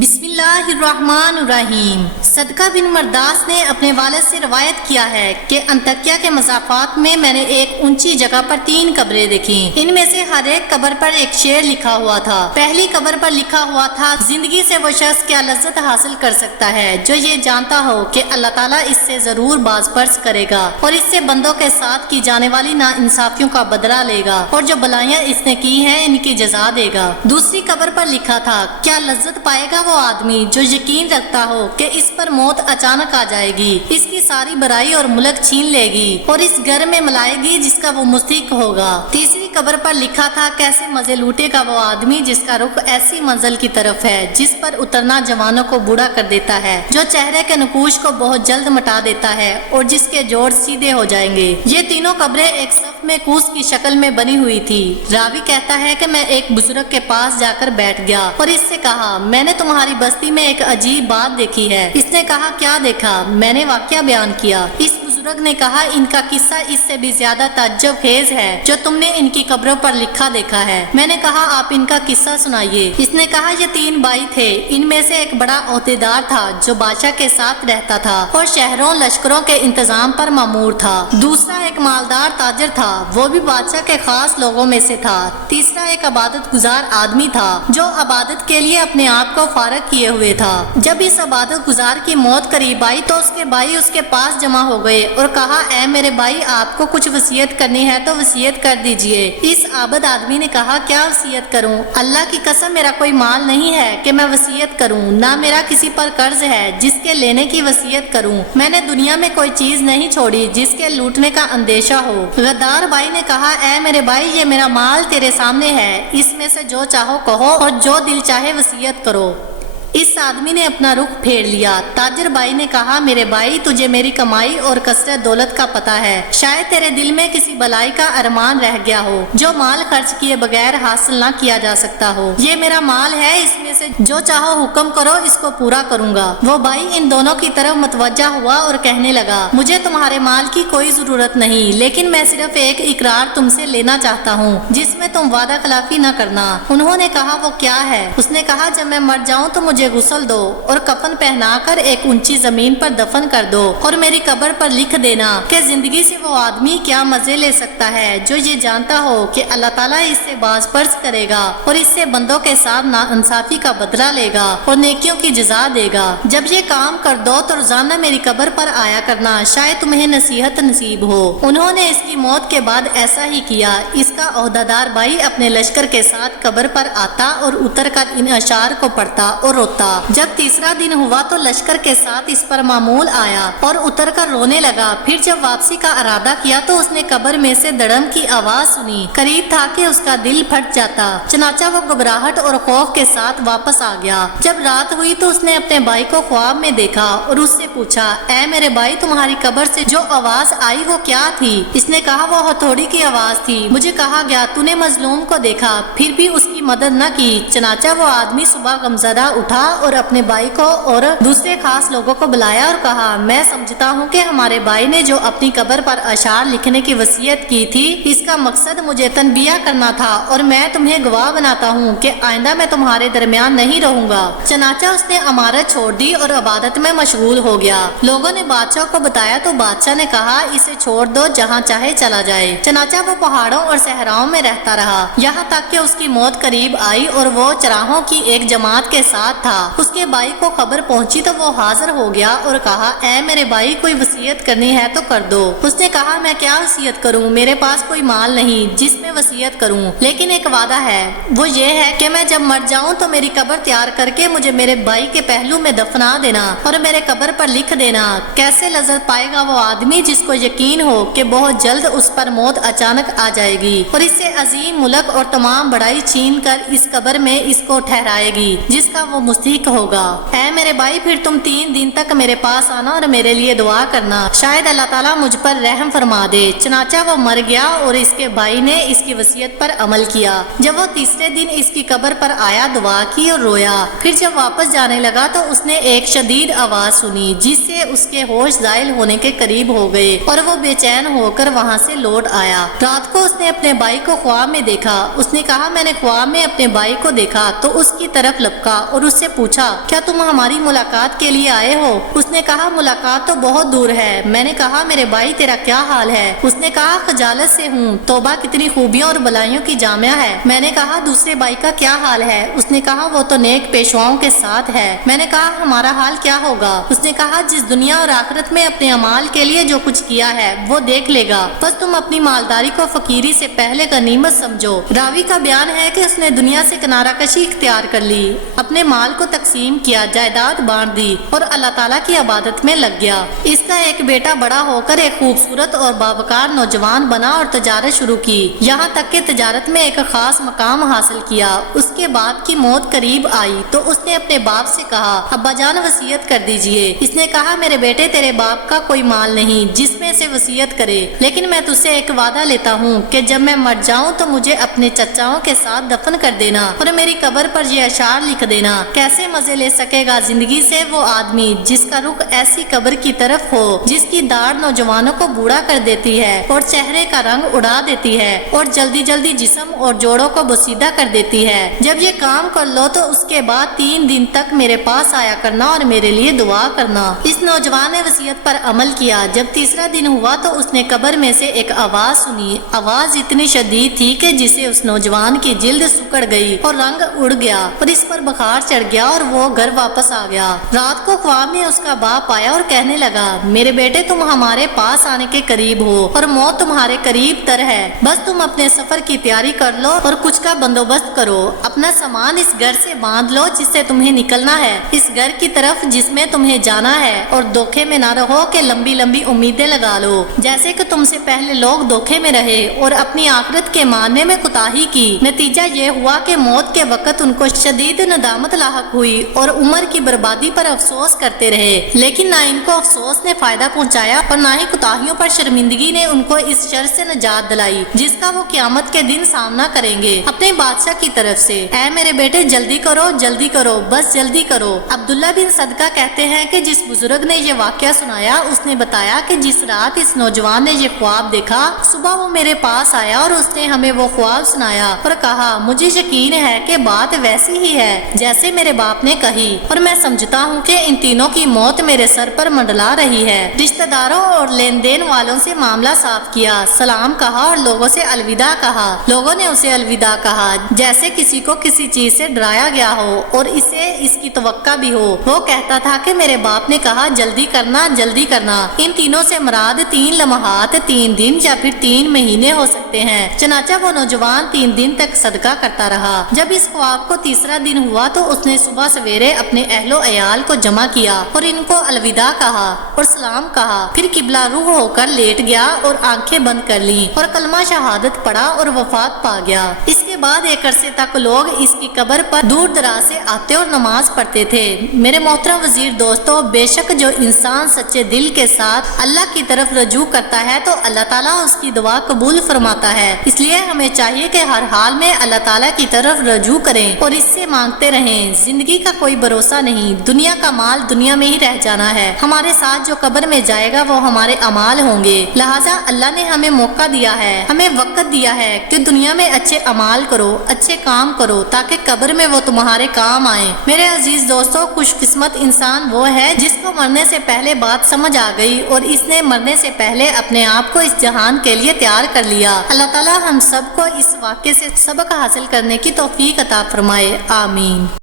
بسم اللہ الرحمن الرحیم۔ صدقہ بن مرداس نے اپنے والد سے روایت کیا ہے کہ انطاکیہ کے مضافات میں نے ایک اونچی جگہ پر 3 قبریں دیکھیں۔ ان میں سے ہر ایک قبر پر ایک شعر لکھا ہوا تھا۔ پہلی قبر پر لکھا ہوا تھا، زندگی سے وہ شخص کیا لذت حاصل کر سکتا ہے جو یہ جانتا ہو کہ اللہ تعالیٰ اس سے ضرور باز پرس کرے گا اور اس سے بندوں کے ساتھ کی جانے والی ناانصافیوں کا بدلہ لے گا اور جو بلائیاں اس نے کی ہیں ان کی جزا دے گا۔ دوسری قبر پر لکھا تھا، کیا لذت پائے گا وہ آدمی جو یقین رکھتا ہو کہ اس پر موت اچانک آ جائے گی، اس کی ساری برائی اور ملک چھین لے گی اور اس گھر میں ملائے گی جس کا وہ مستحق ہوگا۔ تیسری قبر پر لکھا تھا، کیسے مزے لوٹے گا وہ آدمی جس کا رخ ایسی منزل کی طرف ہے جس پر اترنا جوانوں کو بوڑھا کر دیتا ہے، جو چہرے کے نقوش کو بہت جلد مٹا دیتا ہے اور جس کے جوڑ سیدھے ہو جائیں گے۔ یہ تینوں قبریں ایک صف میں کوس کی شکل میں بنی ہوئی تھی۔ راوی کہتا ہے کہ میں ایک بزرگ کے پاس جا کر بیٹھ گیا اور اس سے کہا، میں نے تمہاری بستی میں ایک عجیب بات دیکھی ہے۔ اس نے کہا، کیا دیکھا؟ میں نے واقعہ بیان کیا۔ اس بزرگ نے کہا، ان کا قصہ اس سے بھی زیادہ تعجب خیز ہے جو تم نے ان کی قبروں پر لکھا دیکھا ہے۔ میں نے کہا، آپ ان کا قصہ سنائیے۔ اس نے کہا، یہ 3 بھائی تھے، ان میں سے ایک بڑا عہدیدار تھا جو بادشاہ کے ساتھ رہتا تھا اور شہروں لشکروں کے انتظام پر مامور تھا۔ دوسرا ایک مالدار تاجر تھا، وہ بھی بادشاہ کے خاص لوگوں میں سے تھا۔ تیسرا ایک عبادت گزار آدمی تھا جو عبادت کے لیے اپنے آپ کو فارغ کیے ہوئے تھا۔ جب اس عبادت گزار کی موت قریب آئی تو اس کے بھائی اس کے پاس جمع ہو گئے اور کہا، اے میرے بھائی، آپ کو کچھ وصیت کرنی ہے تو وصیت کر دیجئے۔ اس عابد آدمی نے کہا، کیا وصیت کروں؟ اللہ کی قسم، میرا کوئی مال نہیں ہے کہ میں وصیت کروں، نہ میرا کسی پر قرض ہے جس کے لینے کی وصیت کروں۔ میں نے دنیا میں کوئی چیز نہیں چھوڑی جس کے لوٹنے کا اندیشہ ہو۔ غدار بھائی نے کہا، اے میرے بھائی، یہ میرا مال تیرے سامنے ہے، اس میں سے جو چاہو کہو اور جو دل چاہے وصیت کرو۔ اس آدمی نے اپنا رخ پھیر لیا۔ تاجر بھائی نے کہا، میرے بھائی، تجھے میری کمائی اور کثرت دولت کا پتہ ہے، شاید تیرے دل میں کسی بلائی کا ارمان رہ گیا ہو جو مال خرچ کیے بغیر حاصل نہ کیا جا سکتا ہو۔ یہ میرا مال ہے، اس میں سے جو چاہو حکم کرو، اس کو پورا کروں گا۔ وہ بھائی ان دونوں کی طرف متوجہ ہوا اور کہنے لگا، مجھے تمہارے مال کی کوئی ضرورت نہیں، لیکن میں صرف ایک اقرار تم سے لینا چاہتا ہوں جس میں تم وعدہ خلافی نہ کرنا۔ انہوں نے کہا، وہ کیا ہے؟ اس نے کہا، جب میں مر جاؤں تو مجھے غسل دو اور کفن پہنا کر ایک اونچی زمین پر دفن کر دو اور میری قبر پر لکھ دینا کہ زندگی سے وہ آدمی کیا مزے لے سکتا ہے جو یہ جانتا ہو کہ اللہ تعالیٰ اس سے باز پرس کرے گا اور اس سے بندوں کے ساتھ ناانصافی کا بدلہ لے گا اور نیکیوں کی جزا دے گا۔ جب یہ کام کر دو تو روزانہ میری قبر پر آیا کرنا، شاید تمہیں نصیحت نصیب ہو۔ انہوں نے اس کی موت کے بعد ایسا ہی کیا۔ اس کا عہدیدار بھائی اپنے لشکر کے ساتھ قبر پر آتا اور اتر کر ان اشعار کو پڑھتا اور روتا۔ جب تیسرا دن ہوا تو لشکر کے ساتھ اس پر معمول آیا اور اتر کر رونے لگا۔ پھر جب واپسی کا ارادہ کیا تو اس نے قبر میں سے دڑم کی آواز سنی، قریب تھا کہ اس کا دل پھٹ جاتا۔ چنانچہ وہ گھبراہٹ اور خوف کے ساتھ واپس آ گیا۔ جب رات ہوئی تو اس نے اپنے بھائی کو خواب میں دیکھا اور اس سے پوچھا، اے میرے بھائی، تمہاری قبر سے جو آواز آئی وہ کیا تھی؟ اس نے کہا، وہ ہتھوڑی کی آواز تھی۔ مجھے کہا گیا تو نے مظلوم کو دیکھا، پھر بھی اس کی مدد نہ کی۔ چنانچہ وہ آدمی صبح غمزدہ اٹھا اور اپنے بھائی کو اور دوسرے خاص لوگوں کو بلایا اور کہا، میں سمجھتا ہوں کہ ہمارے بھائی نے جو اپنی قبر پر اشعار لکھنے کی وصیت کی تھی، اس کا مقصد مجھے تنبیہ کرنا تھا اور میں تمہیں گواہ بناتا ہوں کہ آئندہ میں تمہارے درمیان نہیں رہوں گا۔ چنانچہ اس نے امارت چھوڑ دی اور عبادت میں مشغول ہو گیا۔ لوگوں نے بادشاہ کو بتایا تو بادشاہ نے کہا، اسے چھوڑ دو، جہاں چاہے چلا جائے۔ چنانچہ وہ پہاڑوں اور صحراؤں میں رہتا رہا یہاں تک کہ اس کی موت قریب آئی اور وہ چراہوں کی ایک جماعت کے ساتھ تھا۔ اس کے بھائی کو خبر پہنچی تو وہ حاضر ہو گیا اور کہا، اے میرے بھائی، کوئی وصیت کرنی ہے تو کر دو۔ اس نے کہا، میں کیا وصیت کروں؟ میرے پاس کوئی مال نہیں جس میں وصیت کروں، لیکن ایک وعدہ ہے، وہ یہ ہے کہ میں جب مر جاؤں تو میری قبر تیار کر کے مجھے میرے بھائی کے پہلو میں دفنا دینا اور میرے قبر پر لکھ دینا، کیسے لذت پائے گا وہ آدمی جس کو یقین ہو کہ بہت جلد اس پر موت اچانک آ جائے گی اور اس سے عظیم ملک اور تمام بڑائی چھین کر اس قبر میں اس کو ٹھہرائے گی جس کا وہ مستحق ہوگا۔ اے میرے بھائی، پھر تم 3 دن تک میرے پاس آنا اور میرے لیے دعا کرنا، شاید اللہ تعالیٰ مجھ پر رحم فرما دے۔ چنانچہ وہ مر گیا اور اس کے بھائی نے اس کی وصیت پر عمل کیا۔ جب وہ تیسرے دن اس کی قبر پر آیا، دعا کی اور رویا۔ پھر جب واپس جانے لگا تو اس نے ایک شدید آواز سنی جس سے اس کے ہوش زائل ہونے کے قریب ہو گئے اور وہ بے چین ہو کر وہاں سے لوٹ آیا۔ رات کو اس نے اپنے بھائی کو خواب میں دیکھا۔ اس نے کہا، میں نے خواب میں اپنے بھائی کو دیکھا تو اس کی طرف لپکا اور اس سے سے پوچھا کیا تم ہماری ملاقات کے لیے آئے ہو؟ اس نے کہا ملاقات تو بہت دور ہے۔ میں نے کہا میرے بھائی تیرا کیا حال ہے؟ اس نے کہا خجالت سے ہوں، توبہ کتنی خوبیوں اور بلائیوں کی جامعہ ہے۔ میں نے کہا دوسرے بھائی کا کیا حال ہے؟ اس نے کہا وہ تو نیک پیشواؤں کے ساتھ ہے۔ میں نے کہا ہمارا حال کیا ہوگا؟ اس نے کہا جس دنیا اور آخرت میں اپنے اعمال کے لیے جو کچھ کیا ہے وہ دیکھ لے گا، بس تم اپنی مالداری کو فقیری سے پہلے غنیمت سمجھو۔ راوی کا بیان ہے کہ اس نے دنیا سے کنارہ کشی اختیار کر لی، اپنے مال کو تقسیم کیا، جائیداد بانٹ دی اور اللہ تعالیٰ کی عبادت میں لگ گیا۔ اس کا ایک بیٹا بڑا ہو کر ایک خوبصورت اور باوقار نوجوان بنا اور تجارت شروع کی، یہاں تک کہ تجارت میں ایک خاص مقام حاصل کیا۔ اس کے باپ کی موت قریب آئی تو اس نے اپنے باپ سے کہا ابا جان وصیت کر دیجئے۔ اس نے کہا میرے بیٹے تیرے باپ کا کوئی مال نہیں جس میں سے وصیت کرے، لیکن میں تجھ سے ایک وعدہ لیتا ہوں کہ جب میں مر جاؤں تو مجھے اپنے چچاؤں کے ساتھ دفن کر دینا اور میری قبر پر یہ اشعار لکھ دینا، کیسے مزے لے سکے گا زندگی سے وہ آدمی جس کا رخ ایسی قبر کی طرف ہو جس کی داڑھ نوجوانوں کو بوڑھا کر دیتی ہے اور چہرے کا رنگ اڑا دیتی ہے اور جلدی جلدی جسم اور جوڑوں کو بسیدہ کر دیتی ہے۔ جب یہ کام کر لو تو اس کے بعد 3 دن تک میرے پاس آیا کرنا اور میرے لیے دعا کرنا۔ اس نوجوان نے وصیت پر عمل کیا۔ جب تیسرا دن ہوا تو اس نے قبر میں سے ایک آواز سنی۔ آواز اتنی شدید تھی کہ جسے اس نوجوان کی جلد سکڑ گئی اور رنگ اڑ گیا اور اس پر بخار چڑھ گیا اور وہ گھر واپس آ گیا۔ رات کو خواب میں اس کا باپ آیا اور کہنے لگا میرے بیٹے تم ہمارے پاس آنے کے قریب ہو اور موت تمہارے قریب تر ہے، بس تم اپنے سفر کی تیاری کر لو اور کچھ کا بندوبست کرو، اپنا سامان اس گھر سے باندھ لو جس سے تمہیں نکلنا ہے، اس گھر کی طرف جس میں تمہیں جانا ہے، اور دھوکے میں نہ رہو کہ لمبی لمبی امیدیں لگا لو جیسے کہ تم سے پہلے لوگ دھوکے میں رہے اور اپنی آخرت کے ماننے میں کوتاہی کی۔ نتیجہ یہ ہوا کہ موت کے وقت ان کو شدید ندامت لاحق ہوئی اور عمر کی بربادی پر افسوس کرتے رہے، لیکن نہ ان کو افسوس نے فائدہ پہنچایا اور نہ ہی کوتاہیوں پر شرمندگی نے ان کو اس شر سے نجات دلائی جس کا وہ قیامت کے دن سامنا کریں گے اپنے بادشاہ کی طرف سے۔ اے میرے بیٹے جلدی کرو بس جلدی کرو۔ عبداللہ بن صدقہ کہتے ہیں کہ جس بزرگ نے یہ واقعہ سنایا اس نے بتایا کہ جس رات اس نوجوان نے یہ خواب دیکھا صبح وہ میرے پاس آیا اور اس نے ہمیں وہ خواب سنایا اور کہا مجھے یقین ہے کہ بات ویسی ہی ہے جیسے میرے باپ نے کہی، اور میں سمجھتا ہوں کہ ان تینوں کی موت میرے سر پر منڈلا رہی ہے۔ رشتہ داروں اور لین دین والوں سے معاملہ صاف کیا، سلام کہا اور لوگوں سے الوداع کہا۔ لوگوں نے اسے الوداع کہا جیسے کسی کو کسی چیز سے ڈرایا گیا ہو اور اسے اس کی توقع بھی ہو۔ وہ کہتا تھا کہ میرے باپ نے کہا جلدی کرنا۔ ان تینوں سے مراد 3 لمحات، 3 دن یا پھر 3 مہینے ہو سکتے ہیں۔ چنانچہ وہ نوجوان 3 دن تک صدقہ کرتا رہا۔ جب اس خواب کو تیسرا دن ہوا تو اس نے صبح سویرے اپنے اہل و عیال کو جمع کیا اور ان کو الوداع کہا اور سلام کہا، پھر قبلہ روح ہو کر لیٹ گیا اور آنکھیں بند کر لیں اور کلمہ شہادت پڑھا اور وفات پا گیا۔ اس کے بعد ایک عرصے تک لوگ اس کی قبر پر دور دراز سے آتے اور نماز پڑھتے تھے۔ میرے محترم وزیر دوستو، بے شک جو انسان سچے دل کے ساتھ اللہ کی طرف رجوع کرتا ہے تو اللہ تعالیٰ اس کی دعا قبول فرماتا ہے۔ اس لیے ہمیں چاہیے کہ ہر حال میں اللہ تعالیٰ کی طرف رجوع کریں اور اس سے مانگتے رہیں۔ زندگی کا کوئی بھروسہ نہیں، دنیا کا مال دنیا میں ہی رہ جانا ہے، ہمارے ساتھ جو قبر میں جائے گا وہ ہمارے اعمال ہوں گے۔ لہٰذا اللہ نے ہمیں موقع دیا ہے، ہمیں وقت دیا ہے کہ دنیا میں اچھے اعمال کرو، اچھے کام کرو تاکہ قبر میں وہ تمہارے کام آئیں۔ میرے عزیز دوستو، خوش قسمت انسان وہ ہے جس کو مرنے سے پہلے بات سمجھ آ گئی اور اس نے مرنے سے پہلے اپنے آپ کو اس جہان کے لیے تیار کر لیا۔ اللہ تعالیٰ ہم سب کو اس واقعے سے سبق حاصل کرنے کی توفیق عطا فرمائے، آمین۔